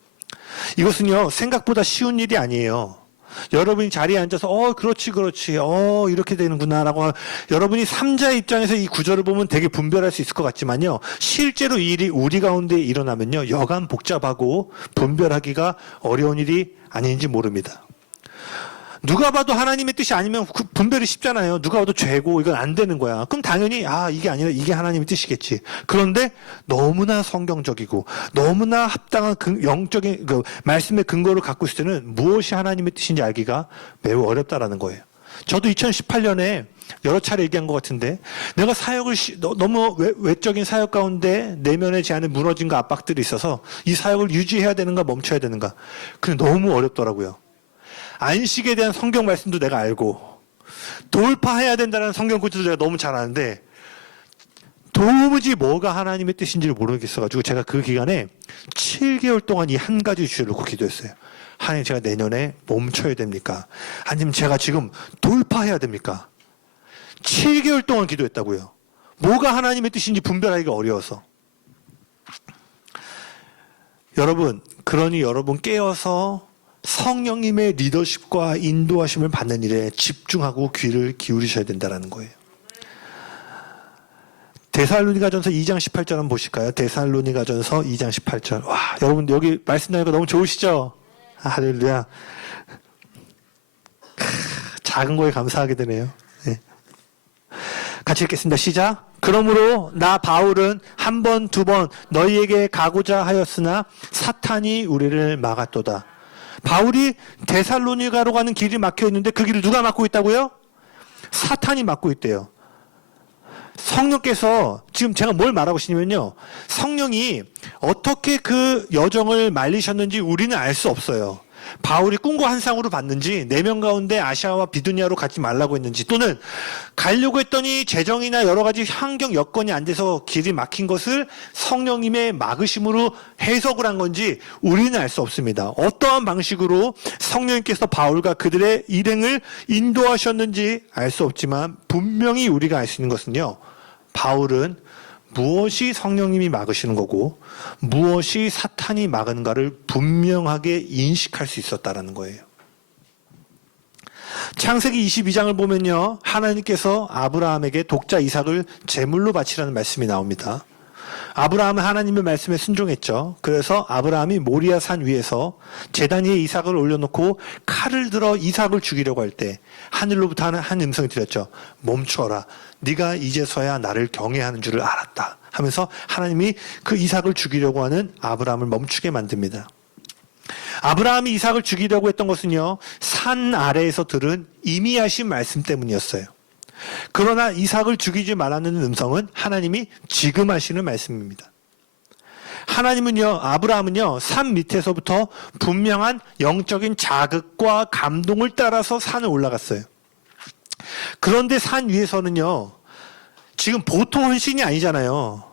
이것은요 생각보다 쉬운 일이 아니에요. 여러분이 자리에 앉아서 그렇지 이렇게 되는구나 라고 여러분이 3자의 입장에서 이 구절을 보면 되게 분별할 수 있을 것 같지만요, 실제로 이 일이 우리 가운데 일어나면요 여간 복잡하고 분별하기가 어려운 일이 아닌지 모릅니다. 누가 봐도 하나님의 뜻이 아니면 분별이 쉽잖아요. 누가 봐도 죄고 이건 안 되는 거야. 그럼 당연히 이게 아니라 이게 하나님의 뜻이겠지. 그런데 너무나 성경적이고 너무나 합당한 영적인 말씀의 근거를 갖고 있을 때는 무엇이 하나님의 뜻인지 알기가 매우 어렵다라는 거예요. 저도 2018년에 여러 차례 얘기한 것 같은데, 내가 사역을 너무 외적인 사역 가운데 내면의 제 안에 무너진 거 압박들이 있어서 이 사역을 유지해야 되는가 멈춰야 되는가, 근데 너무 어렵더라고요. 안식에 대한 성경 말씀도 내가 알고 돌파해야 된다는 성경 구절도 내가 너무 잘 아는데 도무지 뭐가 하나님의 뜻인지를 모르겠어가지고 제가 그 기간에 7개월 동안 이 한 가지 주제를 놓고 기도했어요. 하나님, 제가 내년에 멈춰야 됩니까? 아니면 제가 지금 돌파해야 됩니까? 7개월 동안 기도했다고요. 뭐가 하나님의 뜻인지 분별하기가 어려워서. 여러분, 그러니 여러분 깨어서 성령님의 리더십과 인도하심을 받는 일에 집중하고 귀를 기울이셔야 된다는 거예요. 데살로니가전서 2장 18절 한번 보실까요? 데살로니가전서 2장 18절. 와, 여러분 여기 말씀 나니까 너무 좋으시죠? 할렐루야. 작은 거에 감사하게 되네요. 네. 같이 읽겠습니다. 시작. 그러므로 나 바울은 한 번, 두 번 너희에게 가고자 하였으나 사탄이 우리를 막았도다. 바울이 데살로니가로 가는 길이 막혀 있는데 그 길을 누가 막고 있다고요? 사탄이 막고 있대요. 성령께서 지금 제가 뭘 말하고 싶냐면요. 성령이 어떻게 그 여정을 말리셨는지 우리는 알 수 없어요. 바울이 꿈과 환상으로 봤는지 4명 가운데 아시아와 비두니아로 가지 말라고 했는지 또는 가려고 했더니 재정이나 여러 가지 환경 여건이 안 돼서 길이 막힌 것을 성령님의 막으심으로 해석을 한 건지 우리는 알 수 없습니다. 어떠한 방식으로 성령님께서 바울과 그들의 일행을 인도하셨는지 알 수 없지만 분명히 우리가 알 수 있는 것은요. 바울은 무엇이 성령님이 막으시는 거고 무엇이 사탄이 막은가를 분명하게 인식할 수 있었다라는 거예요. 창세기 22장을 보면요. 하나님께서 아브라함에게 독자 이삭을 제물로 바치라는 말씀이 나옵니다. 아브라함은 하나님의 말씀에 순종했죠. 그래서 아브라함이 모리아 산 위에서 제단 위에 이삭을 올려놓고 칼을 들어 이삭을 죽이려고 할 때 하늘로부터 한 음성이 들렸죠. 멈추어라. 네가 이제서야 나를 경외하는 줄을 알았다. 하면서 하나님이 그 이삭을 죽이려고 하는 아브라함을 멈추게 만듭니다. 아브라함이 이삭을 죽이려고 했던 것은요. 산 아래에서 들은 임의하신 말씀 때문이었어요. 그러나 이삭을 죽이지 말라는 음성은 하나님이 지금 하시는 말씀입니다. 하나님은요, 아브라함은요, 산 밑에서부터 분명한 영적인 자극과 감동을 따라서 산을 올라갔어요. 그런데 산 위에서는요, 지금 보통 헌신이 아니잖아요.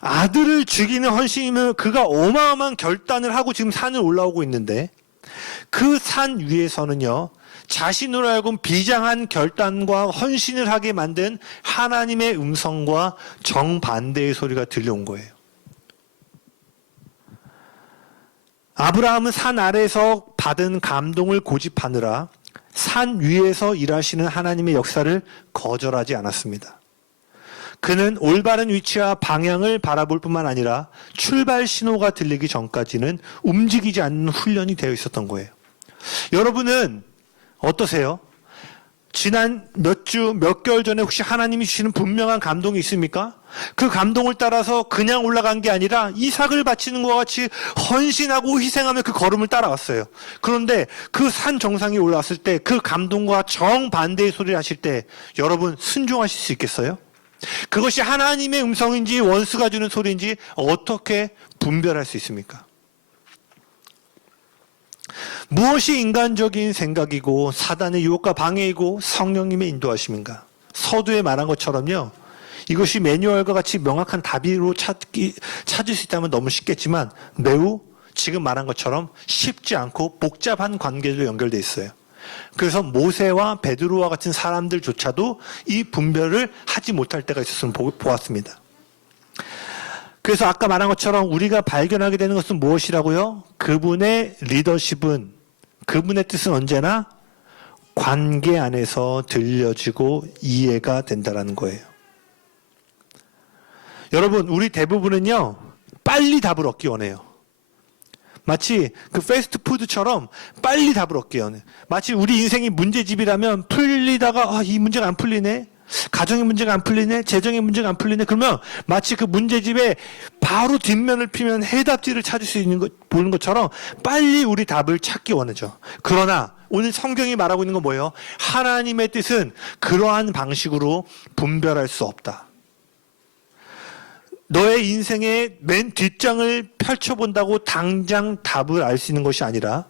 아들을 죽이는 헌신이면 그가 어마어마한 결단을 하고 지금 산을 올라오고 있는데 그 산 위에서는요, 자신으로 하여금 비장한 결단과 헌신을 하게 만든 하나님의 음성과 정반대의 소리가 들려온 거예요. 아브라함은 산 아래에서 받은 감동을 고집하느라 산 위에서 일하시는 하나님의 역사를 거절하지 않았습니다. 그는 올바른 위치와 방향을 바라볼 뿐만 아니라 출발 신호가 들리기 전까지는 움직이지 않는 훈련이 되어 있었던 거예요. 여러분은 어떠세요? 지난 몇 주, 몇 개월 전에 혹시 하나님이 주시는 분명한 감동이 있습니까? 그 감동을 따라서 그냥 올라간 게 아니라 이삭을 바치는 것과 같이 헌신하고 희생하며 그 걸음을 따라왔어요. 그런데 그 산 정상에 올라왔을 때 그 감동과 정반대의 소리를 하실 때 여러분 순종하실 수 있겠어요? 그것이 하나님의 음성인지 원수가 주는 소리인지 어떻게 분별할 수 있습니까? 무엇이 인간적인 생각이고 사단의 유혹과 방해이고 성령님의 인도하심인가? 서두에 말한 것처럼요. 이것이 매뉴얼과 같이 명확한 답으로 찾을 수 있다면 너무 쉽겠지만 매우 지금 말한 것처럼 쉽지 않고 복잡한 관계로 연결되어 있어요. 그래서 모세와 베드로와 같은 사람들조차도 이 분별을 하지 못할 때가 있었으면 보았습니다. 그래서 아까 말한 것처럼 우리가 발견하게 되는 것은 무엇이라고요? 그분의 리더십은, 그분의 뜻은 언제나 관계 안에서 들려지고 이해가 된다는 거예요. 여러분, 우리 대부분은요, 빨리 답을 얻기 원해요. 마치 그 패스트푸드처럼 빨리 답을 얻기 원해요. 마치 우리 인생이 문제집이라면 풀리다가 이 문제가 안 풀리네. 가정의 문제가 안 풀리네. 재정의 문제가 안 풀리네. 그러면 마치 그 문제집에 바로 뒷면을 피면 해답지를 찾을 수 있는 것, 보는 것처럼 빨리 우리 답을 찾기 원하죠. 그러나 오늘 성경이 말하고 있는 건 뭐예요? 하나님의 뜻은 그러한 방식으로 분별할 수 없다. 너의 인생의 맨 뒷장을 펼쳐본다고 당장 답을 알 수 있는 것이 아니라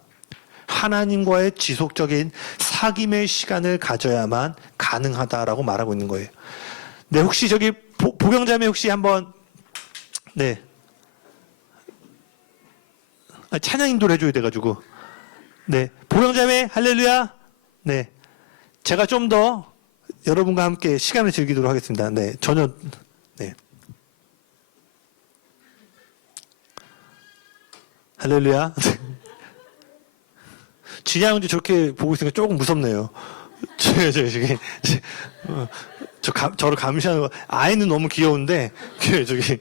하나님과의 지속적인 사귐의 시간을 가져야만 가능하다라고 말하고 있는 거예요. 네, 혹시 저기 보경자매 혹시 한번 네 찬양 인도를 해줘야 돼가지고 네 보경자매 할렐루야. 네, 제가 좀 더 여러분과 함께 시간을 즐기도록 하겠습니다. 네, 전혀, 네. 할렐루야. 진야 형제 저렇게 보고 있으니까 조금 무섭네요. 저를 감시하는 거, 아이는 너무 귀여운데, 저기.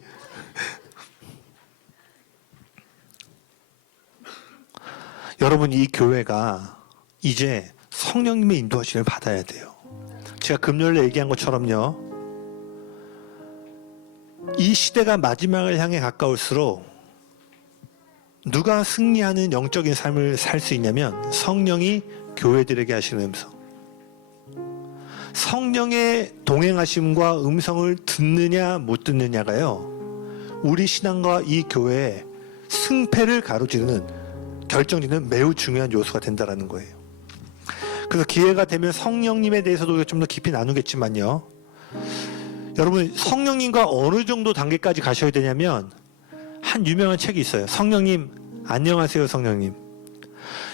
여러분, 이 교회가 이제 성령님의 인도하심을 받아야 돼요. 제가 금요일에 얘기한 것처럼요, 이 시대가 마지막을 향해 가까울수록 누가 승리하는 영적인 삶을 살 수 있냐면 성령이 교회들에게 하시는 음성. 성령의 동행하심과 음성을 듣느냐 못 듣느냐가요, 우리 신앙과 이 교회의 승패를 가로지르는 결정짓는 매우 중요한 요소가 된다는 거예요. 그래서 기회가 되면 성령님에 대해서도 좀 더 깊이 나누겠지만요, 여러분, 성령님과 어느 정도 단계까지 가셔야 되냐면, 한 유명한 책이 있어요. 성령님 안녕하세요 성령님.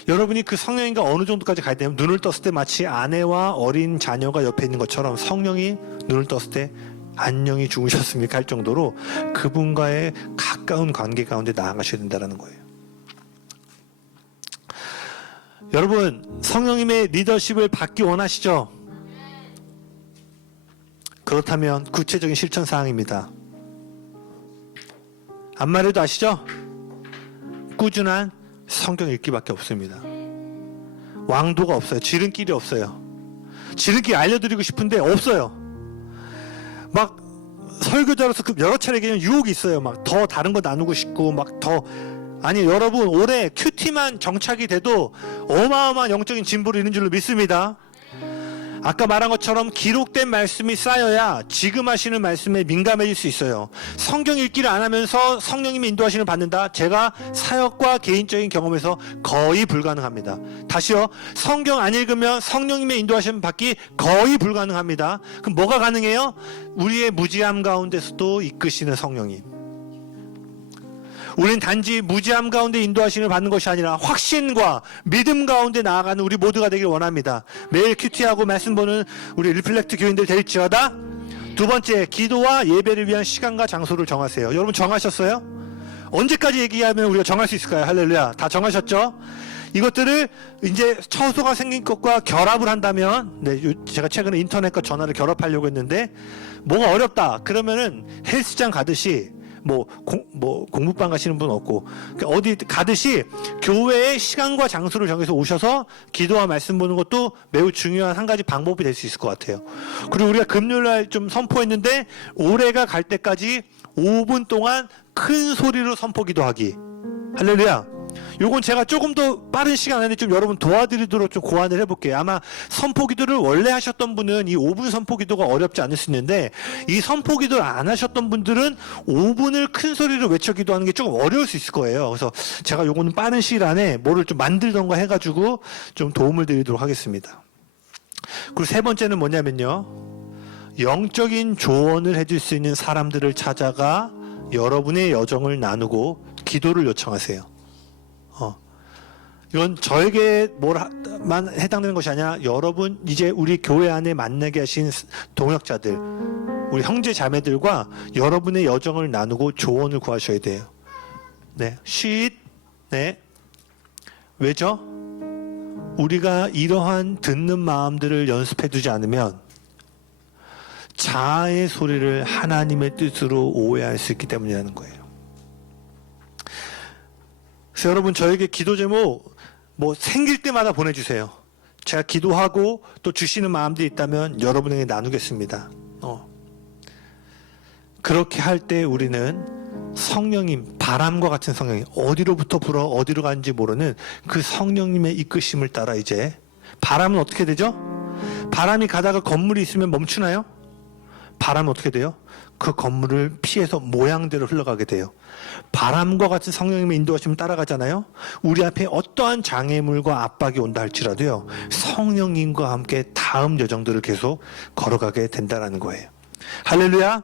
여러분이 그 성령님과 어느 정도까지 가야 되냐면, 눈을 떴을 때 마치 아내와 어린 자녀가 옆에 있는 것처럼 성령이 눈을 떴을 때 안녕히 주무셨습니까 할 정도로 그분과의 가까운 관계 가운데 나아가셔야 된다는 거예요. 여러분, 성령님의 리더십을 받기 원하시죠? 그렇다면 구체적인 실천 사항입니다. 안말해도 아시죠? 꾸준한 성경 읽기밖에 없습니다. 왕도가 없어요. 지름길이 없어요. 지름길 알려드리고 싶은데 없어요. 막 설교자로서 여러 차례 얘기하면 유혹이 있어요. 막 더 다른 거 나누고 싶고 아니 여러분, 올해 큐티만 정착이 돼도 어마어마한 영적인 진보를 이루는 줄로 믿습니다. 아까 말한 것처럼 기록된 말씀이 쌓여야 지금 하시는 말씀에 민감해질 수 있어요. 성경 읽기를 안 하면서 성령님의 인도하심을 받는다? 제가 사역과 개인적인 경험에서 거의 불가능합니다. 다시요, 성경 안 읽으면 성령님의 인도하심을 받기 거의 불가능합니다. 그럼 뭐가 가능해요? 우리의 무지함 가운데서도 이끄시는 성령님. 우린 단지 무지함 가운데 인도하심을 받는 것이 아니라 확신과 믿음 가운데 나아가는 우리 모두가 되길 원합니다. 매일 큐티하고 말씀 보는 우리 리플렉트 교인들 될지어다. 두 번째, 기도와 예배를 위한 시간과 장소를 정하세요. 여러분 정하셨어요? 언제까지 얘기하면 우리가 정할 수 있을까요? 할렐루야. 다 정하셨죠? 이것들을 이제 처소가 생긴 것과 결합을 한다면, 네, 제가 최근에 인터넷과 전화를 결합하려고 했는데 뭐가 어렵다 그러면은 헬스장 가듯이 공부방 가시는 분 없고, 어디 가듯이 교회의 시간과 장소를 정해서 오셔서 기도와 말씀 보는 것도 매우 중요한 한 가지 방법이 될 수 있을 것 같아요. 그리고 우리가 금요일날 좀 선포했는데, 올해가 갈 때까지 5분 동안 큰 소리로 선포 기도하기. 할렐루야. 요건 제가 조금 더 빠른 시간 안에 좀 여러분 도와드리도록 좀 고안을 해볼게요. 아마 선포 기도를 원래 하셨던 분은 이 5분 선포 기도가 어렵지 않을 수 있는데, 이 선포 기도를 안 하셨던 분들은 5분을 큰 소리로 외쳐 기도하는 게 조금 어려울 수 있을 거예요. 그래서 제가 요거는 빠른 시일 안에 뭐를 좀 만들던가 해가지고 좀 도움을 드리도록 하겠습니다. 그리고 세 번째는 뭐냐면요, 영적인 조언을 해줄 수 있는 사람들을 찾아가 여러분의 여정을 나누고 기도를 요청하세요. 이건 저에게만 해당되는 것이 아니라 여러분, 이제 우리 교회 안에 만나게 하신 동역자들, 우리 형제 자매들과 여러분의 여정을 나누고 조언을 구하셔야 돼요. 네, 네. 왜죠? 우리가 이러한 듣는 마음들을 연습해 두지 않으면 자아의 소리를 하나님의 뜻으로 오해할 수 있기 때문이라는 거예요. 그래서 여러분, 저에게 기도 제목 생길 때마다 보내주세요. 제가 기도하고 또 주시는 마음들이 있다면 여러분에게 나누겠습니다. 그렇게 할 때 우리는 성령님, 바람과 같은 성령님, 어디로부터 불어 어디로 가는지 모르는 그 성령님의 이끄심을 따라, 이제 바람은 어떻게 되죠? 바람이 가다가 건물이 있으면 멈추나요? 바람은 어떻게 돼요? 그 건물을 피해서 모양대로 흘러가게 돼요. 바람과 같은 성령님의 인도하심을 따라가잖아요. 우리 앞에 어떠한 장애물과 압박이 온다 할지라도요, 성령님과 함께 다음 여정들을 계속 걸어가게 된다는 거예요. 할렐루야.